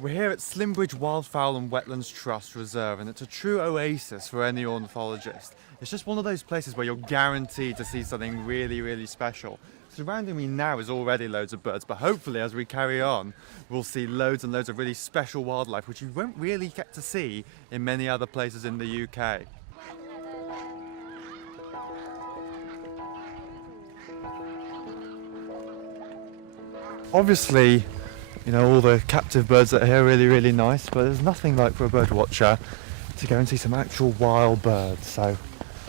We're here at Slimbridge Wildfowl and Wetlands Trust Reserve, and it's a true oasis for any ornithologist. It's just one of those places where you're guaranteed to see something really, really special. Surrounding me now is already loads of birds, but hopefully as we carry on, we'll see loads and loads of really special wildlife, which you won't really get to see in many other places in the UK. Obviously, you know, all the captive birds that are here are really, really nice, but there's nothing like for a bird watcher to go and see some actual wild birds. So I'm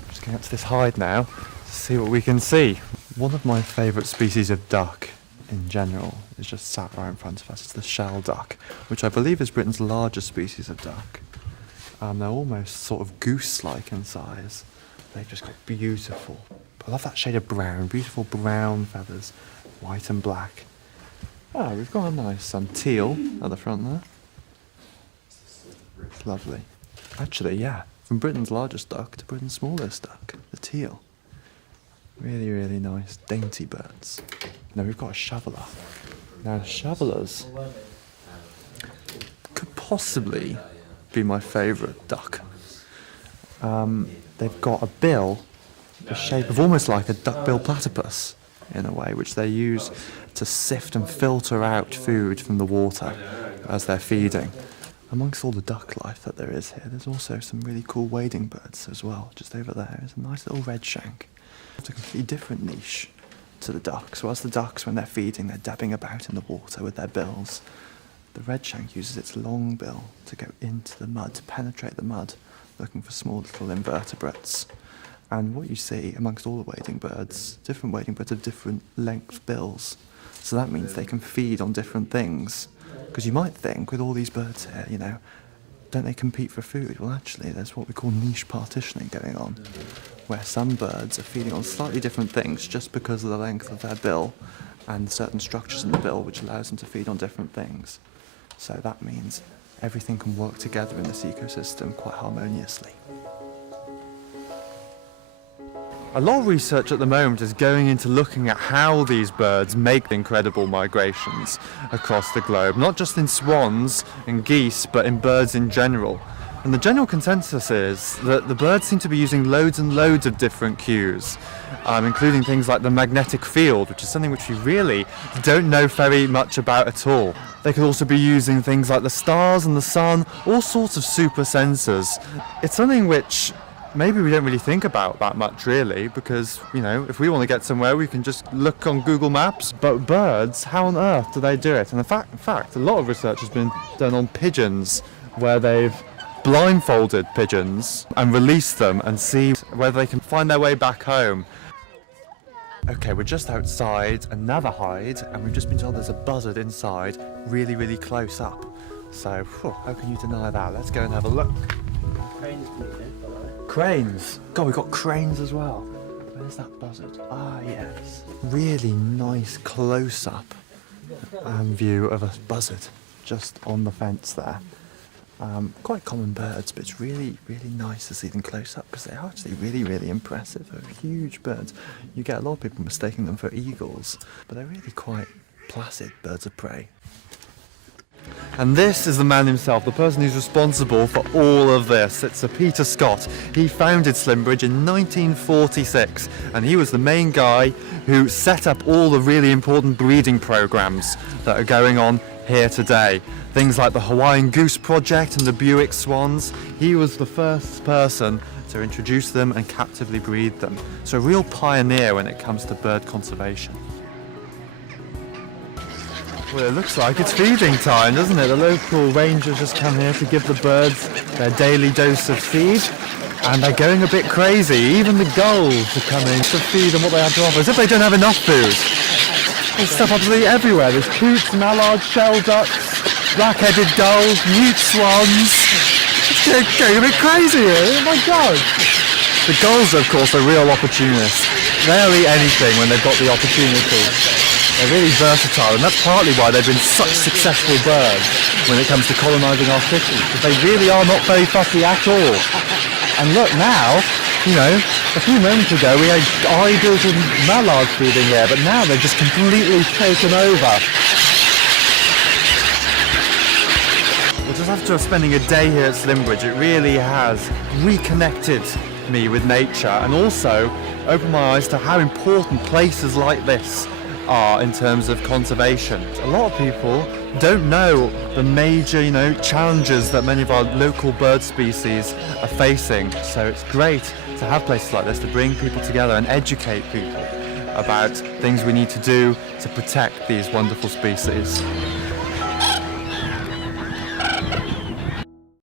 just going up to this hide now to see what we can see. One of my favourite species of duck in general is just sat right in front of us. It's the shell duck, which I believe is Britain's largest species of duck. They're almost sort of goose-like in size. They've just got beautiful, I love that shade of brown, beautiful brown feathers, white and black. Ah, we've got a nice teal at the front there. It's lovely. Actually, yeah, from Britain's largest duck to Britain's smallest duck, the teal. Really, really nice, dainty birds. Now we've got a shoveler. Now shovelers could possibly be my favourite duck. They've got a bill the shape of almost like a duck-billed platypus in a way, which they use to sift and filter out food from the water as they're feeding. Amongst all the duck life that there is here, there's also some really cool wading birds as well. Just over there is a nice little redshank. It's a completely different niche to the ducks. So as the ducks, when they're feeding, they're dabbing about in the water with their bills. The redshank uses its long bill to go into the mud, to penetrate the mud, looking for small little invertebrates. And what you see amongst all the wading birds, different wading birds have different length bills. So that means they can feed on different things. Because you might think, with all these birds here, you know, don't they compete for food? Well, actually, there's what we call niche partitioning going on, where some birds are feeding on slightly different things just because of the length of their bill and certain structures in the bill which allows them to feed on different things. So that means everything can work together in this ecosystem quite harmoniously. A lot of research at the moment is going into looking at how these birds make incredible migrations across the globe, not just in swans and geese, but in birds in general. And the general consensus is that the birds seem to be using loads and loads of different cues, including things like the magnetic field, which is something which we really don't know very much about at all. They could also be using things like the stars and the sun, all sorts of super sensors. It's something which maybe we don't really think about that much really, because, you know, if we want to get somewhere we can just look on Google Maps. But birds, how on earth do they do it? And in fact, a lot of research has been done on pigeons, where they've blindfolded pigeons and released them and see whether they can find their way back home. Okay, we're just outside another hide, and we've just been told there's a buzzard inside, really, really close up. So, how can you deny that? Let's go and have a look. Cranes! God, we've got cranes as well. Where's that buzzard? Ah, yes. Really nice close-up view of a buzzard just on the fence there. Quite common birds, but it's really, really nice to see them close up because they are actually really, really impressive. They're huge birds. You get a lot of people mistaking them for eagles, but they're really quite placid birds of prey. And this is the man himself, the person who's responsible for all of this. It's Sir Peter Scott. He founded Slimbridge in 1946, and he was the main guy who set up all the really important breeding programs that are going on here today. Things like the Hawaiian Goose Project and the Buick Swans. He was the first person to introduce them and captively breed them. So a real pioneer when it comes to bird conservation. Well, it looks like it's feeding time, doesn't it? The local rangers just come here to give the birds their daily dose of feed, and they're going a bit crazy. Even the gulls are coming to feed them what they have to offer, as if they don't have enough food. There's stuff absolutely everywhere. There's coots, mallards, shell ducks, black-headed gulls, mute swans. It's going a bit crazy here, oh my god! The gulls, of course, are real opportunists. They'll eat anything when they've got the opportunity. They're really versatile, and that's partly why they've been such successful birds when it comes to colonising our cities, because they really are not very fussy at all. And look now, you know, a few moments ago we had eagles and mallards feeding here, but now they've just completely taken over. suppose after spending a day here at Slimbridge, it really has reconnected me with nature and also opened my eyes to how important places like this are in terms of conservation. A lot of people don't know the major, challenges that many of our local bird species are facing. So it's great to have places like this to bring people together and educate people about things we need to do to protect these wonderful species.